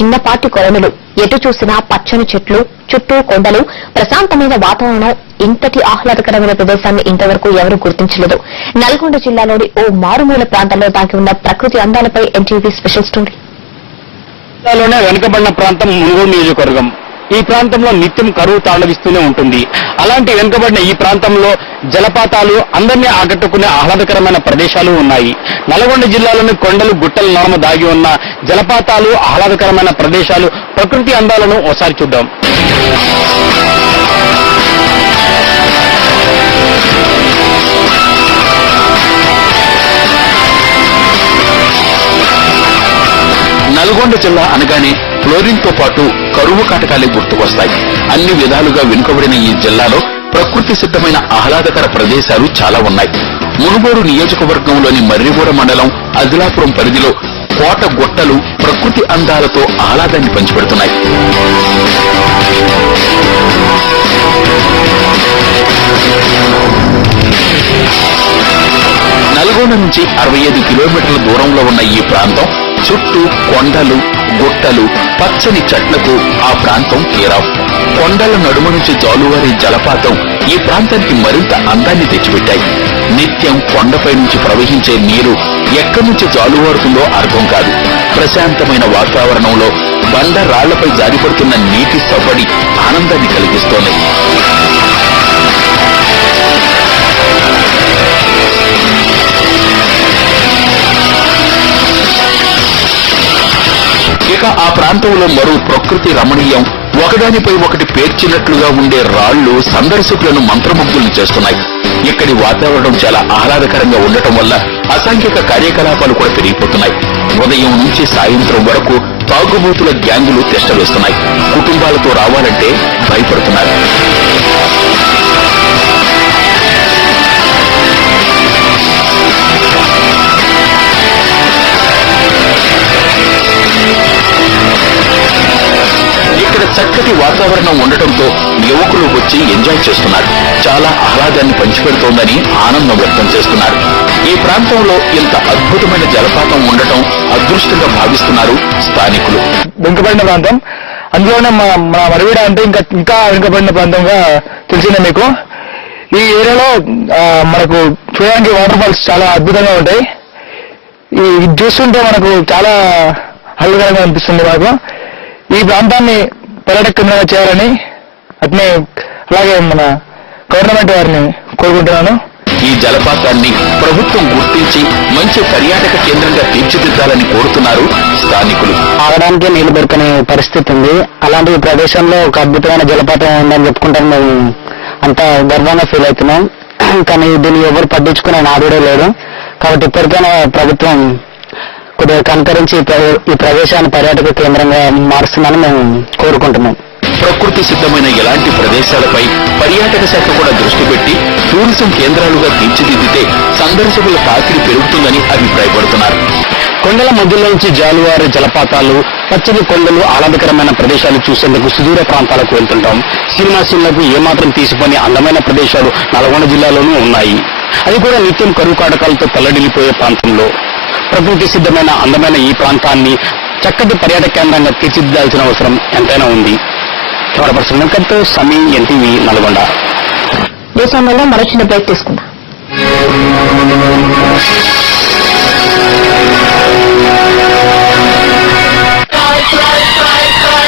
చిన్నపాటి కొలనులు, ఎటు చూసినా పచ్చని చెట్లు, చుట్టూ కొండలు, ప్రశాంతమైన వాతావరణం. ఇంతటి ఆహ్లాదకరమైన ప్రదేశాన్ని ఇంతవరకు ఎవరూ గుర్తించలేదు. నల్గొండ జిల్లాలోని ఓ మారుమూల ప్రాంతంలో దాగి ఉన్న ప్రకృతి అందాలపై ఎన్టీవీ స్పెషల్ స్టోరీ. జిల్లాలోనే వెనుకబడిన ప్రాంతం మునుగోడు నియోజకవర్గం. ఈ ప్రాంతంలో నిత్యం కరువు తాండవిస్తూనే ఉంటుంది. అలాంటి వెనుకబడిన ఈ ప్రాంతంలో జలపాతాలు, అందరినీ ఆకట్టుకునే ఆహ్లాదకరమైన ప్రదేశాలు ఉన్నాయి. నల్గొండ జిల్లాలోని కొండలు, గుట్టల నడుమ దాగి ఉన్న జలపాతాలు, ఆహ్లాదకరమైన ప్రదేశాలు, ప్రకృతి అందాలను ఒకసారి చూద్దాం. నల్గొండ జిల్లా అనగానే ఫ్లోరిన్ తో పాటు కరువు కాటకాలే గుర్తుకొస్తాయి. అన్ని విధాలుగా వెనుకబడిన ఈ జిల్లాలో ప్రకృతి సిద్ధమైన ఆహ్లాదకర ప్రదేశాలు చాలా ఉన్నాయి. మునుగోడు నియోజకవర్గంలోని మర్రిగూడ మండలం అదిలాపురం పరిధిలో కోట గుట్టలు ప్రకృతి అందాలతో ఆహ్లాదాన్ని పంచిపెడుతున్నాయి. నల్గొండ నుంచి 65 కిలోమీటర్ల దూరంలో ఉన్న ఈ ప్రాంతం చుట్టూ కొండలు, గుట్టలు, పచ్చని చెట్లకు ఆ ప్రాంతం తీరావు. కొండల నడుమ నుంచి జాలువారే జలపాతం ఈ ప్రాంతానికి మరింత అందాన్ని తెచ్చిపెట్టాయి. నిత్యం కొండపై నుంచి ప్రవహించే నీరు ఎక్కడి నుంచి జాలువారుతుందో అర్థం కాదు. ప్రశాంతమైన వాతావరణంలో బండ రాళ్లపై జారిపడుతున్న నీటి సవ్వడి ఆనందాన్ని కలిగిస్తోంది. ఇక ఆ ప్రాంతంలో మరో ప్రకృతి రమణీయం, ఒకదానిపై ఒకటి పేర్చినట్లుగా ఉండే రాళ్లు సందర్శకులను మంత్రముగ్ధుల్ని చేస్తున్నాయి. ఇక్కడి వాతావరణం చాలా ఆహ్లాదకరంగా ఉండటం వల్ల అసాంఘిక కార్యకలాపాలు కూడా పెరిగిపోతున్నాయి. ఉదయం నుంచి సాయంత్రం వరకు తాగుబోతుల గ్యాంగులు తిష్టవేస్తున్నాయి. కుటుంబాలతో రావాలంటే భయపడుతున్నారు. ఇక్కడ చక్కటి వాతావరణం ఉండటంతో యువకులు వచ్చి ఎంజాయ్ చేస్తున్నారు. చాలా ఆహ్లాదాన్ని పంచిపెడుతోందని ఆనందం వ్యక్తం చేస్తున్నారు. ఈ ప్రాంతంలో ఇంత అద్భుతమైన జలపాతం ఉండటం అదృష్టంగా భావిస్తున్నారు స్థానికులు. వెనుకబడిన ప్రాంతం, అందులోనే మా మరివీడ అంటే ఇంకా వెనుకబడిన ప్రాంతంగా తెలిసిందే మీకు. ఈ ఏరియాలో మనకు చూడడానికి వాటర్ ఫాల్స్ చాలా అద్భుతంగా ఉంటాయి. ఇది చూస్తుంటే మనకు చాలా ఆహ్లాదకరంగా అనిపిస్తుంది. మనకు ఈ ప్రాంతాన్ని పర్యాటక కేంద్రంగా చేయాలని అట్నే అలాగే మన గవర్నమెంట్ వారిని కోరుకుంటున్నాను. ఈ జలపాతాన్ని ప్రభుత్వం గుర్తించి మంచి పర్యాటక కేంద్రంగా తీర్చిదిద్దాలని కోరుతున్నారు స్థానికులు. ఆగడానికే నీళ్లు దొరకని పరిస్థితి ఉంది. అలాంటి ప్రదేశంలో ఒక అద్భుతమైన జలపాతం ఉందని చెప్పుకుంటాం. మేము అంతా గర్వంగా ఫీల్ అవుతున్నాం. కానీ దీన్ని ఎవరు పట్టించుకునే నాదుడే లేడు. కాబట్టి ఇప్పటికైనా ప్రభుత్వం కొద్దిగా కనుకరించి ఈ ప్రదేశాన్ని పర్యాటక కేంద్రంగా మారుస్తుందని మేము కోరుకుంటున్నాం. ప్రకృతి సిద్ధమైన ఇలాంటి ప్రదేశాలపై పర్యాటక శాఖ కూడా దృష్టి పెట్టి టూరిజం కేంద్రాలుగా తీర్చిదిద్దితే సందర్శకుల తాకిడి పెరుగుతుందని అభిప్రాయపడుతున్నారు. కొండల మధ్యలో నుంచి జాలువారే జలపాతాలు, పచ్చని కొండలు, ఆహ్లాదకరమైన ప్రదేశాలు చూసేందుకు సుదూర ప్రాంతాలకు వెళ్తుంటాం. సినిమా సీన్లకు ఏమాత్రం తీసిపోని అందమైన ప్రదేశాలు నల్గొండ జిల్లాలోనూ ఉన్నాయి. అది కూడా నిత్యం కరువు కాటకాలతో తల్లడిల్లిపోయే ప్రాంతంలో ప్రకృతి సిద్ధమైన అందమైన ఈ ప్రాంతాన్ని చక్కటి పర్యాటక కేంద్రంగా తీర్చిదిద్దాల్సిన అవసరం ఎంతైనా ఉంది. కెమెరా పర్సన్ వెంకట్తో సమీ, ఎన్టీవీ, నల్గొండ. ఈ సమయంలో మరో చిన్న బ్రేక్ తీసుకుందాం.